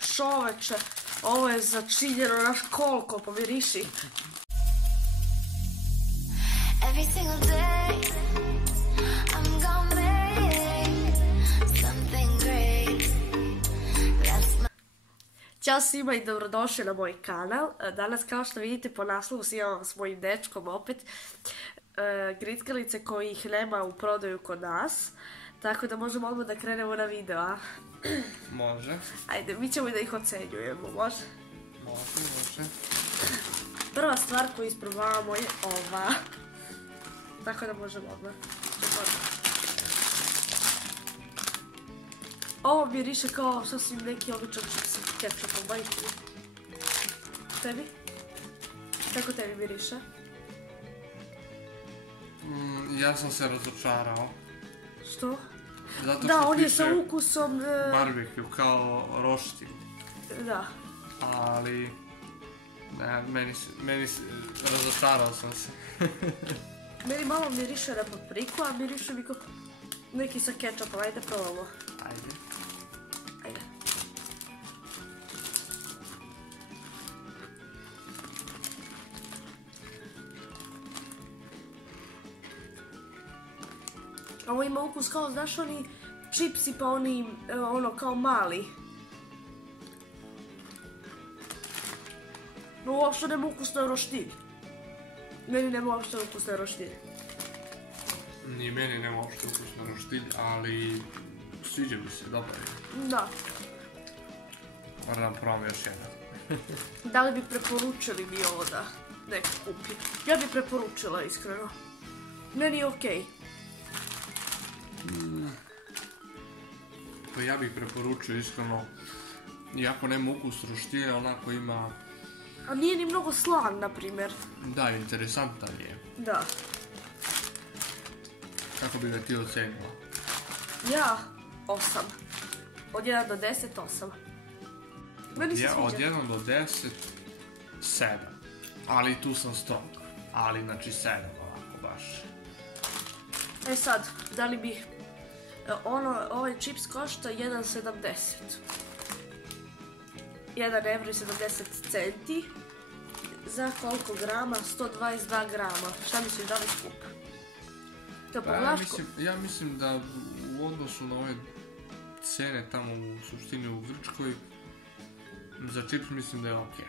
Čoveče, ovo je začinjeno, znaš koliko, pomiriši. Every single day I'm gonna make something great. That's my... Ćao svima i dobrodošli na moj kanal. Danas, kao što vidite po naslovu, snimam s mojim dečkom opet grickalice kojih nema u prodaju kod nas. Tako da možemo odmah da krenemo na video, a? Može. Ajde, mi ćemo i da ih ocenjujemo, može? Može. Prva stvar koju isprobavamo je ova. Tako da možemo odmah. Ovo miriše kao sasvim neki običan čips s ketčupom, majke. Tebi? Kako tebi miriše? Ja sam se razočarao. Što? Zato što Da, on je piše sa ukusom... barbecue, kao roštilj. Da. Ali... Ne, razočarao sam se. Meni malo miriše na papriku, a miriše mi kao neki sa ketčupom. Ajde, probamo. Ajde. Ajde. Ovo ima ukus kao, znaš, oni čipsi pa oni, ono, kao mali. No, uopšte nema ukus na roštilj. Meni nema uopšte ukus na roštilj. Ni meni nema uopšte ukus na roštilj, ali sviđa mi se, dobar je. Da. Moram da probam još jedan. Da li bi preporučili mi ovo da neko kupi? Ja bi preporučila, iskreno. Meni je okej. Pa ja bih preporučio iskreno, iako nema ukus roštilja, onako ima... A nije ni mnogo slan, na primjer. Da, interesantan je. Da. Kako bi ga ti ocenila? Ja, 8. Od 1 do 10, 8. Meni se Ja od sviđa. 1 do 10, 7. Ali tu sam strong. Ali znači 7 ovako baš. E sad, da li bih... ovaj čips košta 1,70. 1,70 € za koliko grama? 122 grama. Šta misliš, da li skup? Ja mislim da u odnosu na ove cene tamo u suštini u Grčkoj, za čips mislim da je okej.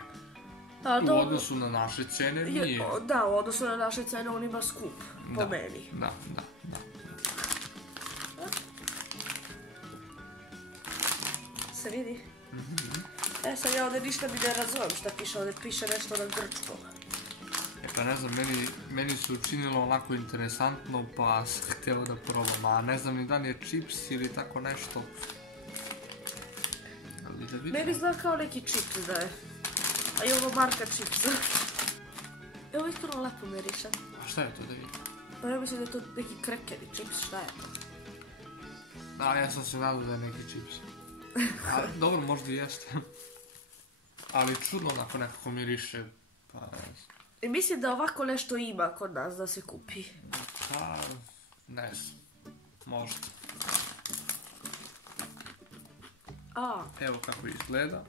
U odnosu na naše cene nije. Da, u odnosu na naše cene on ima skup, po meni. Da. Se vidi? E sad ja ovdje ništa mi ne razumem šta piše, ovdje piše nešto na grčkom. E pa ne znam, meni se učinilo onako interesantno pa sam htjela da probam, a ne znam ni da li je čips ili tako nešto. Meni zna kao neki čips da je. A i ovo marka čipsa. Evo iskreno lepo miriše. A šta je to da vidim? Pa ja mislim da je to neki krekeri čips, šta je to? Da, ja sam se nadao da je neki čips. Dobro, možda i jeste. Ali čudno onako nekako miriše, pa ne znam. I mislim da ovako nešto ima kod nas da se kupi. Pa, ne znam. Možda. Evo kako izgleda.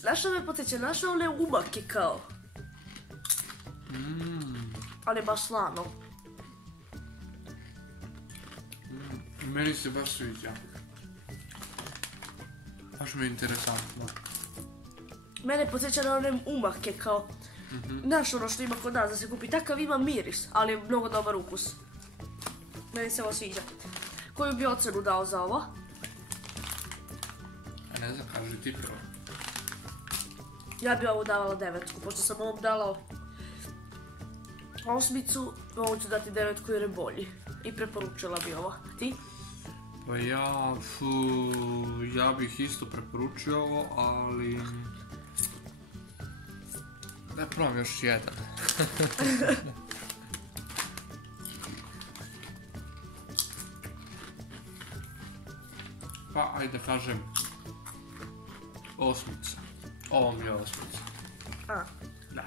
Znaš što me podsjeća? Znaš na one umake kao? Ali baš slano. Meni se baš sviđa. Baš mi je interesantno. Mene podsjeća na one umake kao... Znaš ono što ima kod nas da se kupi. Takav ima miris, ali je mnogo dobar ukus. Meni se ovo sviđa. Koju bi ocenu dao za ovo? A ne znam, kaži ti prvo. Ja bi ovo davala 9, pošto sam ovom dala 8, ovo ću dati 9 jer je bolji. I preporučila bi ovo. Ti? Pa ja bih isto preporučio ovo, ali... Da probam još jedan. Pa, ajde kažem 8. Ovo mi je 8. Da.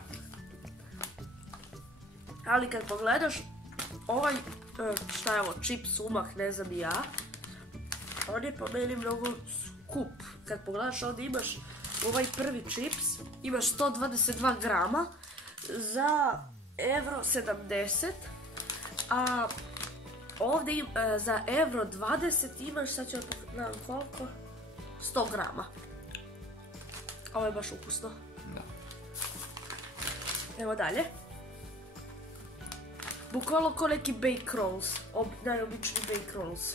Ali kad pogledaš, ovaj, šta je ovo, čips, umak, ne znam i ja, On je po meni mnogo skup. Kad pogledaš, ovdje imaš ovaj prvi čips, imaš 122 grama za euro 70, a ovdje za euro 20 imaš, sad ću pogledam koliko, 100 grama. Ovo je baš ukusno. Da. Evo dalje. Bukvalno ko neki bake rolls, najobičniji bake rolls.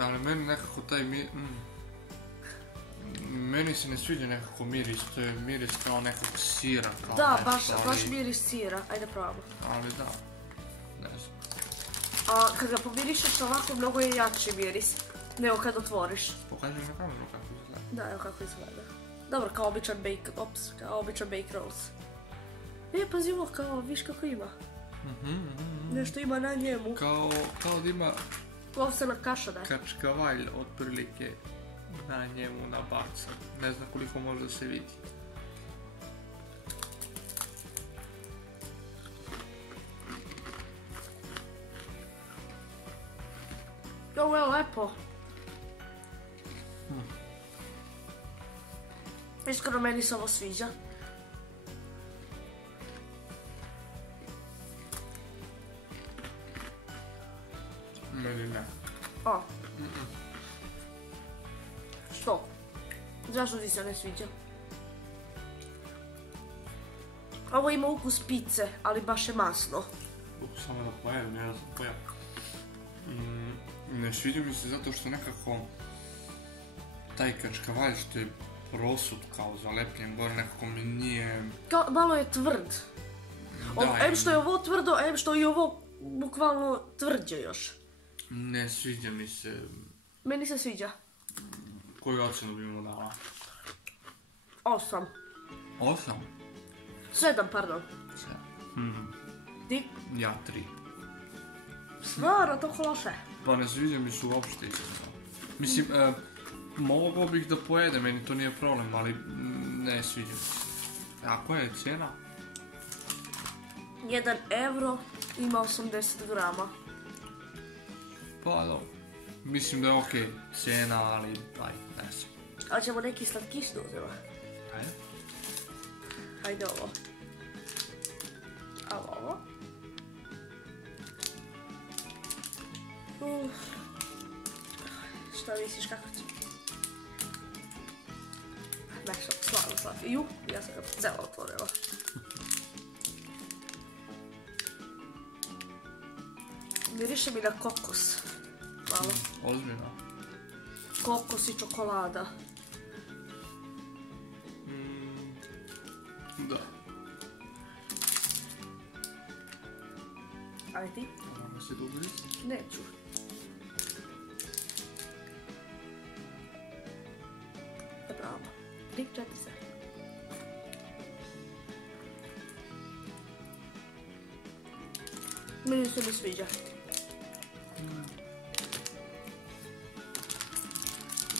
Ali meni nekako taj meni se ne sviđa nekako miris, to je miris kao nekog sira. Kao da, nešto, baš miris sira, ajde probamo. Ali da, ne znam. A kad ga pomirišeš ovako, mnogo je jači miris, nego kad otvoriš. Pokaži mi na kameru kako izgleda. Da, evo kako izgleda. Dobro, kao običan bake rolls. Pazi ovo, kao, viš kako ima. Nešto ima na njemu. Kao da ima Ovsena kaša, da. kačkavalj otprilike na njemu nabacan. Ne znam koliko može da se vidi. Ovo je lepo. Iskreno, meni se ovo sviđa. Meni ne. A. Što? Zašto ti se ne sviđa? Ovo ima ukus pice, ali baš je masno. Samo da pojedem, ne znam pojedem. Ne sviđa mi se zato što nekako taj kačkavalj što je prosut kao zalepljen gore nekako mi nije... Malo je tvrd. Em što je ovo tvrdo, em što je ovo bukvalno tvrđe još. Ne sviđa mi se. Meni se sviđa. Koju ocenu bi mu dala? 8. 8? 7, pardon. 7. Ti? Ja 3. Stvarno, toliko loše. Pa ne sviđa mi se uopšte iskreno. Mislim, mogao bih da pojedem, meni to nije problem, ali ne sviđa mi se. A koja je cijena? 1 euro ima 80 grama. Pa dobro. Mislim da je okej cijena, ali aj, ne znam. A ćemo neki slatkiš da uzela. Ajde. Ajde ovo. A ovo. Šta misliš kako će? Nešto, stvarno slatki. Ja sam ga celo otvorila. Miriše mi na kokos. Malo. Ozbiljno. Kokos i čokolada. Da. Ajde ti? Moramo se dubiti. Neću. Da bravo. 3, 4, 7. Meni se ne sviđa.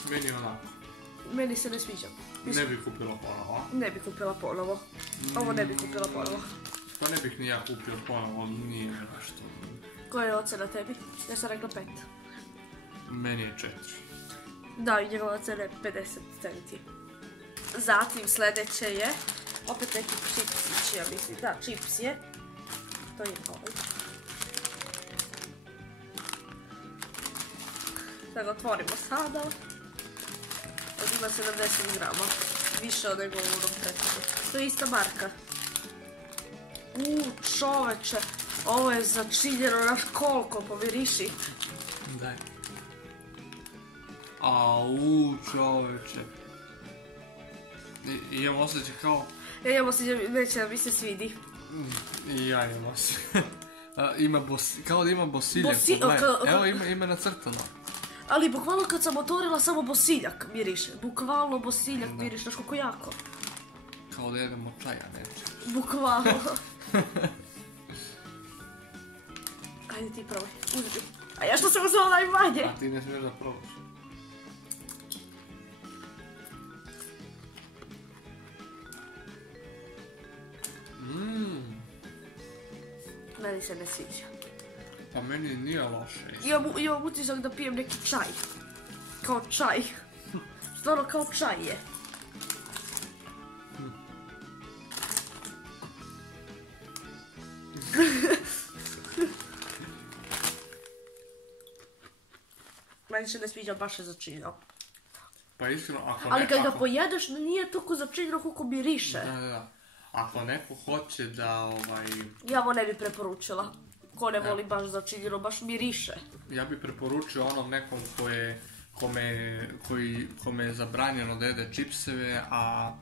Meni je onako. Meni se ne sviđa. Ne bi kupila ponovo. Ne bi kupila ponovo. Ovo ne bi kupila ponovo. Pa ne bih ni ja kupio ponovo, nije mi nešto. Koja je ocena tebi? Ja sam rekla 5. Meni je 4. Da, i njegova ocena je 50 centi. Zatim sljedeće je opet neki čipsić, ja mislim. Da, čips je. To je ovaj. Da ga otvorimo sada. Od ima 70 grama. Više od nego u onom prethodu. To je ista marka. Čoveče. Ovo je začiljeno naš koliko, pomiriši. Daj. Čoveče. Imam osjećaj kao... Ja imam osjećaj, neće da mi se svidi. I ja imam osjećaj. Kao da ima bosiljak. Evo ima nacrtano. Ali bukvalno kad sam otvorila samo bosiljak miriše. Bukvalno bosiljak miriše, znaš koliko jako. Kao da jedemo čaja, neće. Bukvalno. Ajde ti probaj, uzmi. A ja što sam uzela najmanje? A ti ne smiješ da probaš. Meni se ne sviđa. Pa meni nije loše. Imam utisak da pijem neki čaj. Kao čaj. Stvarno kao čaj je. Meni se ne sviđa baš je začinjeno. Pa iskreno, ali kad ga pojedeš, nije toliko začinjeno koliko miriše. Da. Ako neko hoće da Ja ovo ne bi preporučila. Ko ne voli baš začinjeno, baš miriše. Ja bi preporučio onom nekom kome je zabranjeno da jede čipseve, a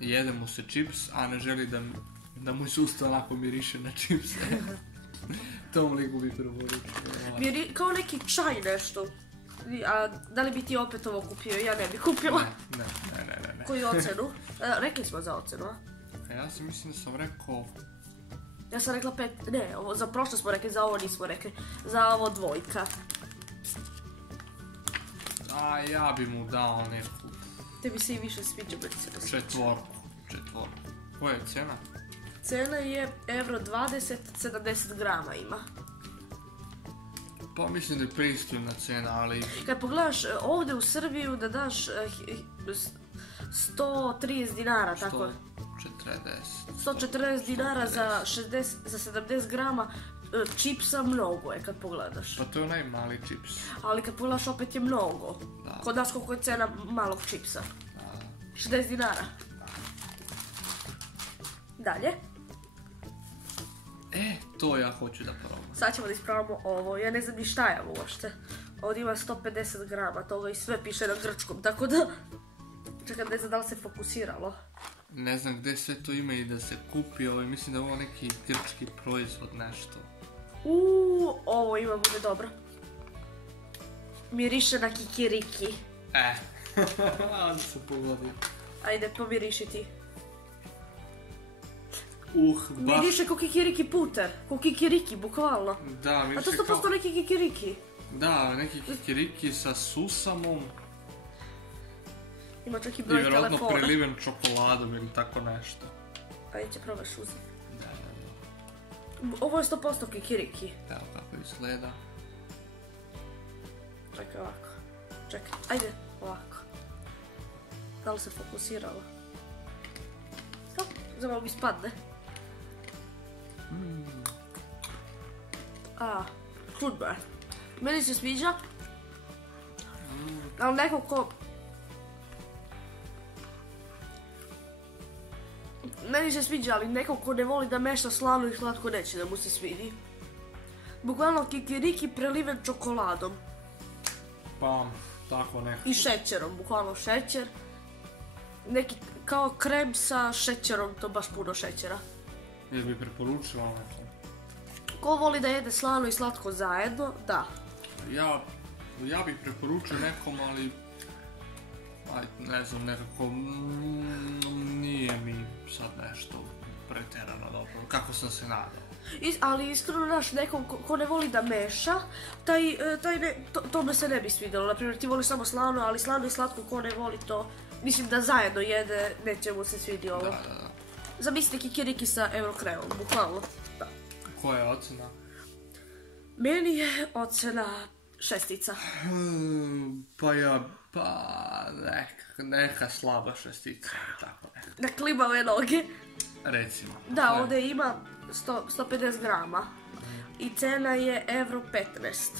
jede mu se čips, a ne želi da mu se usta onako miriše na čipse. Tom liku bi preporučio. Kao neki čaj nešto. A da li bi ti opet ovo kupio? Ja ne bi kupila. Ne. Koju ocenu? Rekli smo za ocenu, a? Ja si mislim da sam rekao... Ja sam rekla 5, ne, za prošlo smo rekli, za ovo nismo rekli. Za ovo 2. A ja bi mu dao neku... Tebi se i više sviđa, biti se da sviđa. 4. Koja je cena? Cena je €20, 70 grama ima. Pa mislim da je pristojna cena, ali... Kad pogledaš ovdje u Srbiju da daš 130 dinara, tako je. 140 dinara za 70 grama čipsa mnogo je kad pogledaš. Pa to je onaj mali čips. Ali kad pogledaš opet je mnogo. Da. Kod nas koliko je cena malog čipsa. 60 dinara. Dalje. To ja hoću da probam. Sad ćemo da ispravamo ovo, ja ne znam ni šta je uopšte. Ovdje ima 150 grama toga i sve piše na grčkom, tako da... Čekaj, ne znam da li se fokusiralo. Ne znam gdje sve to ima i da se kupi, mislim da je ovo neki grčki proizvod, nešto. Ovo ima bude dobro. Miriše na kikiriki. Onda se pogodio. Ajde, pomiriši ti. Baš... Miriše ko kikiriki puter, ko kikiriki, bukvalno. Da, a to su posto neki kikiriki. Da, neki kikiriki sa susamom. Ima čak i broj telefona. I vjerojatno preliven čokoladom ili tako nešto. Ajde će probaš uzeti. Da. Ovo je 100% kikiriki. Evo kako izgleda. Čekaj ovako. Čekaj, ajde ovako. Da li se fokusiralo? Za malo mi spadne. Hudbar. Meni se sviđa. Ali neko ko... Meni se sviđa, ali neko ko ne voli da meša slano i slatko neće da mu se svidi. Bukvalno kikiriki preliven čokoladom. Pa, tako nekako. I šećerom, bukvalno šećer. Neki kao krem sa šećerom, to baš puno šećera. Jel bi preporučila neko? Ko voli da jede slano i slatko zajedno, da. Ja bih preporučio nekom, ali... ne znam, nekako... nije mi sad nešto pretjerano dobro, kako sam se nadao. Ali iskreno naš nekom ko ne voli da meša, tome se ne bi svidjelo. Naprimjer, ti voliš samo slano, ali slano i slatko ko ne voli to, mislim da zajedno jede, neće mu se svidi ovo. Da. Zamislite kikiriki sa eurokremom, bukvalno. Da. Koja je ocena? Meni je ocena 6. Neka slaba 6, tako neka. Na klimave noge. Recimo. Da, ovdje ima 150 grama. I cena je €15.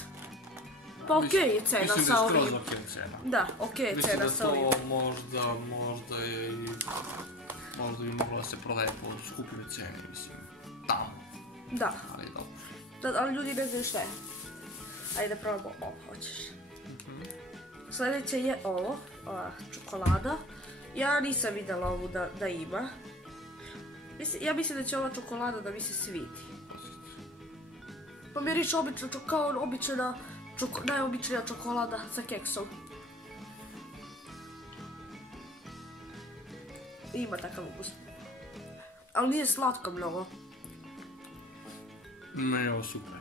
Pa okej je cena sa ovim. Mislim da je skroz okej cena. Da, okej je cena sa ovim. Mislim da to možda je i... možda bi moglo da se prodaje po skupljoj ceni, mislim. Tamo. Da. Ali dobro. Ali ljudi ne znaju šta je. Ajde probamo ovo, hoćeš. Sljedeće je ovo, čokolada. Ja nisam vidjela ovu da ima. Ja mislim da će ova čokolada da mi se svidi. Pa miriše obično kao najobičnija čokolada sa keksom. Ima takav ukus. Ali nije slatko mnogo. Meni je ovo super.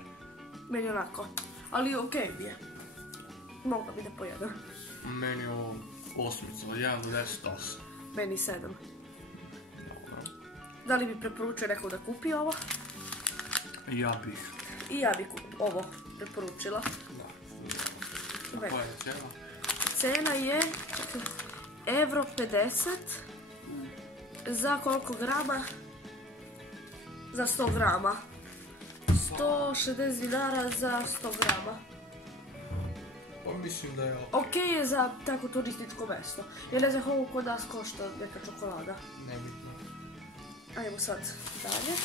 Meni je onako. Ali okej mi je. Mogla bi da pojedem. Meni je ovo 8, od 1 do 10, 8. Meni 7. Da li bi preporučio nekom da kupi ovo? Ja bih. I ja bih ovo preporučila. Da. Koja je cijena? Cena je euro 50 za koliko grama? Za 100 grama. 160 dinara za 100 grama. Pa mislim da je ok. Ok je za tako turističko mjesto. Ja ne znam koliko kod nas košta neka čokolada. Nebitno. Ajmo sad dalje.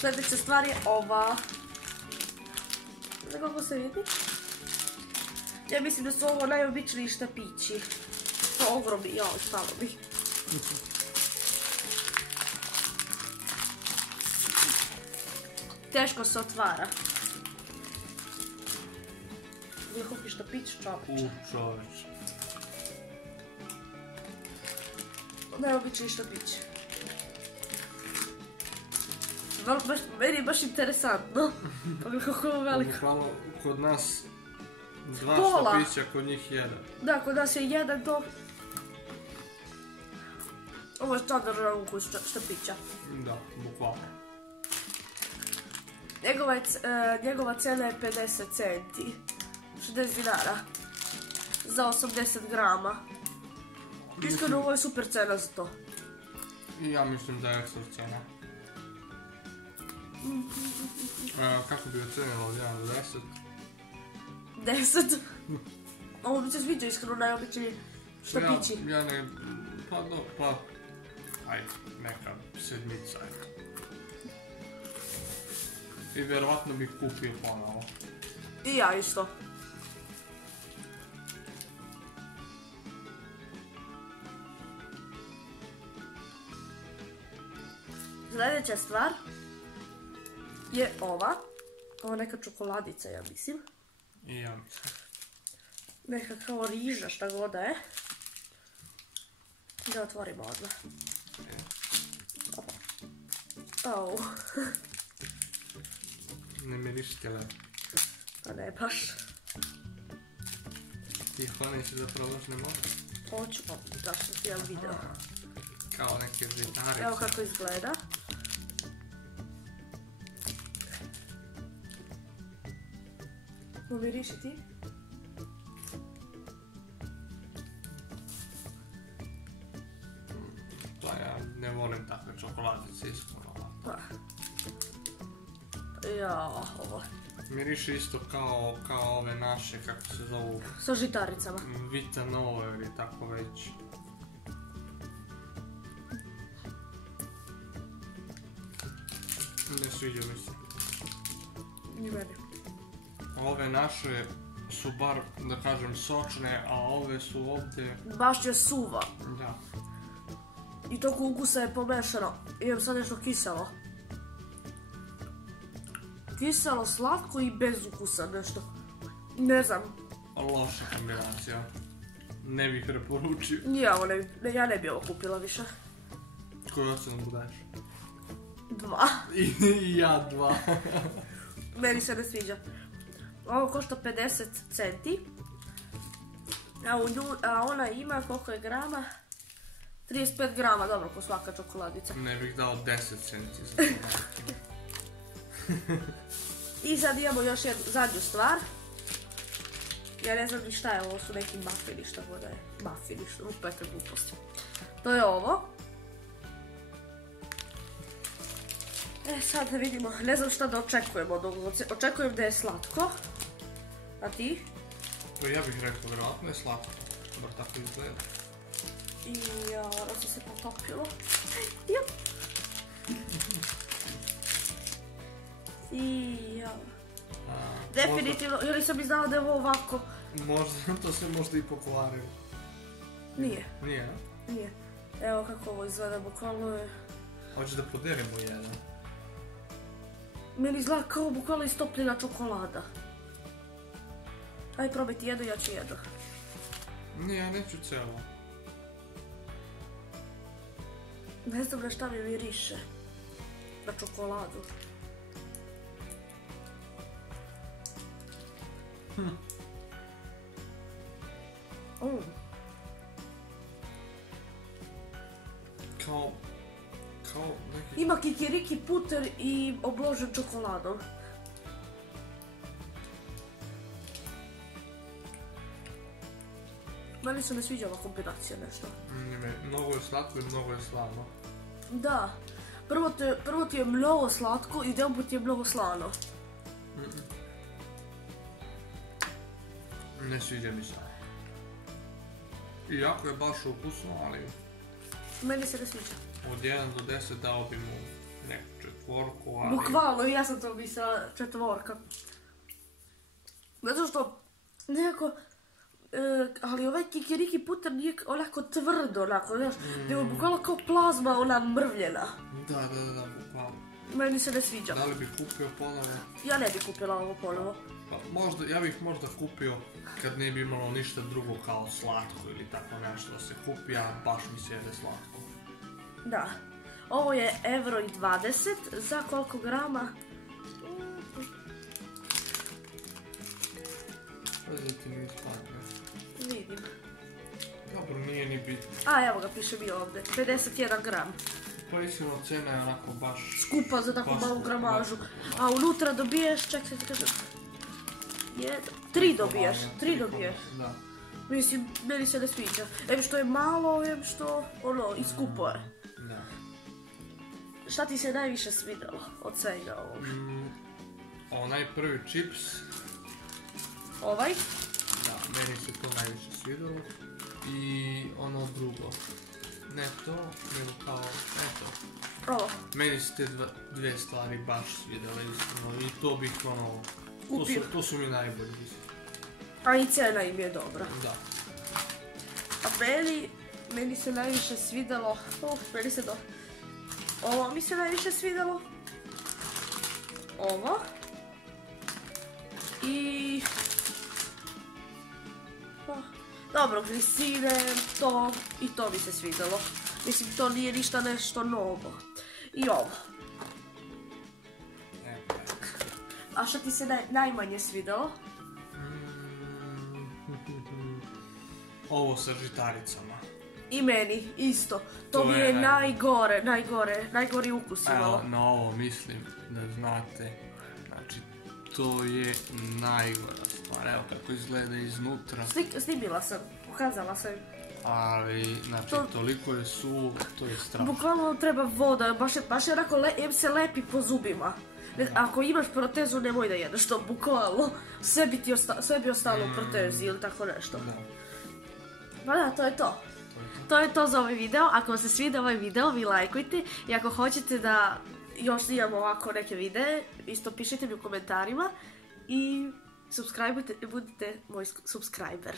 Sljedeća stvar je ova. Za kako se vidi? Ja mislim da su ovo najobičniji štapići. To ogromni, joj, stalo mi. Teško se otvara. Gdje kupiš štapić, čoveče? Čoveče. Najobičniji štapić. Meni je baš interesantno. Kako je ovo veliko. Bukvalno kod nas dva Pola. štapića, kod njih jedan. Da, kod nas je jedan to. Ovo je standardan ukus štapića. Da, bukvalno. Njegova cena je 50 centi. 60 dinara. Za 80 grama. Iskreno, ovo je super cena za to. I ja mislim da je ekstra cena. Kako bi ocenila od 1 do 10? 10. Ovo mi se sviđa iskreno, najobičniji štapići. Ja ne... Pa... Ajde, neka sedmica, ajde. I vjerovatno bih kupio ponovo. I ja isto. Sljedeća stvar je ova. Ovo neka čokoladica, ja mislim. I ja mislim. Neka kao riža, šta god da je. Da otvorimo odmah. Au. Ne miriši tele. Pa ne baš. Ti hlaniš zapravo baš ne može. Hoću, pa da što ti jedan video. Kao neke žitarice. Evo kako izgleda. Umiriši ti? Pa ja ne volim takve čokoladice iskreno. Pa. Ja, ovo. Miriši isto kao ove naše, kako se zovu, Sa žitaricama. Vita Novo ili tako već. Ne sviđa mi se. Ni meni. Ove naše su bar, da kažem, sočne, a ove su ovdje... Baš je suva. Da. I toliko ukusa je pomešano. Imam sad nešto kiselo. Kiselo, slatko i bez ukusa nešto. Ne znam. Loša kombinacija. Ne bih preporučio. Ja ne bi ovo kupila više. Koju ocenu mu daješ? 2. I ja 2. Meni se ne sviđa. Ovo košta 50 centi. A ona ima koliko je grama? 35 grama, dobro, ko svaka čokoladica. Ne bih dao 10 centi za to. I sad imamo još jednu zadnju stvar. Ja ne znam ni šta je ovo, su neki muffini, šta god je. Muffini, što upete gluposti. To je ovo. Sad da vidimo, ne znam šta da očekujemo od ovog. Očekujem da je slatko. A ti? Pa ja bih rekao, vjerovatno je slatko. Bar tako izgleda. I ono se potopilo. Ja. Definitivno, ili sam znala da je ovo ovako. Možda, to se možda i pokvarilo. Nije. Nije, a? Nije. Evo kako ovo izgleda, bukvalno je... Hoćeš da podelimo jedan? Meni izgleda kao bukvalno istopljena čokolada. Aj probajte jedno, ja ću jedno. Ne, ja neću cijelo. Ne znam na šta mi miriše. Na čokoladu. Kao neki... ima kikiriki puter i obložen čokoladom. Meni se ne sviđa ova kombinacija nešto. Mnogo je slatko i mnogo je slano. Da. Prvo ti je mnogo slatko i jedan put je mnogo slano. Ne sviđa mi se. Iako je baš ukusno, ali Meni se ne sviđa. od 1 do 10 dao bi mu neku četvorku, ali... Bukvalno, ja sam to mislila četvorka. Zato što nekako... ali ovaj kikiriki puter nije onako tvrdo, onako, znaš, nego bukvalno kao plazma, ona mrvljena. Da, bukvalno. Meni se ne sviđa. Da li bi kupio ponovo? Ja ne bi kupila ovo ponovo. Pa možda, ja bih možda kupio kad ne bi imalo ništa drugo kao slatko ili tako nešto da se kupi, a baš mi se jede slatko. Da. Ovo je €1,20 za koliko grama? Da ti mi ispadne. Vidim. Dobro, nije ni bitno. A, evo ga, piše mi ovdje. 51 gram. Pa iskreno, cena je onako baš... Skupa za takvu malu gramažu. A unutra dobiješ, čekaj, kažem... 3 dobiješ, 3 dobiješ. Da. Mislim, meni se ne sviđa. Em što je malo, em što, ono, i skupo je. Da. Šta ti se najviše svidjelo od svega ovog? Onaj prvi čips, Ovaj? da, meni se to najviše svidjelo. I ono drugo. Ne to, nego kao, eto. Ovo. Meni se te dve stvari baš svidjele iskreno i to bih ono... Kupio. To su mi najbolji. A i cena im je dobra. Da. A meni se najviše svidjelo... meni se ovo mi se najviše svidjelo. Ovo. I... dobro, grisine, to i to mi se svidjelo. Mislim, to nije ništa nešto novo. I ovo. A što ti se najmanje svidjelo? Ovo sa žitaricama. I meni, isto. To To mi je je najgori ukus imalo. Evo, na ovo mislim da znate. Znači, to je najgora stvar. Evo kako izgleda iznutra. Snimila sam, pokazala sam. Ali, znači, toliko je suvo, to je strašno. Bukvalno treba voda, baš je onako, se lepi po zubima. Ako imaš protezu, nemoj da jedeš to, bukvalno. Sve bi ostalo u protezi ili tako nešto. Da. Pa da, to je to. To je to za ovaj video. Ako vam se svidio ovaj video, vi lajkujte. I ako hoćete da još snimamo ovako neke videe, isto pišite mi u komentarima. I subscribeujte i budite moj subscriber.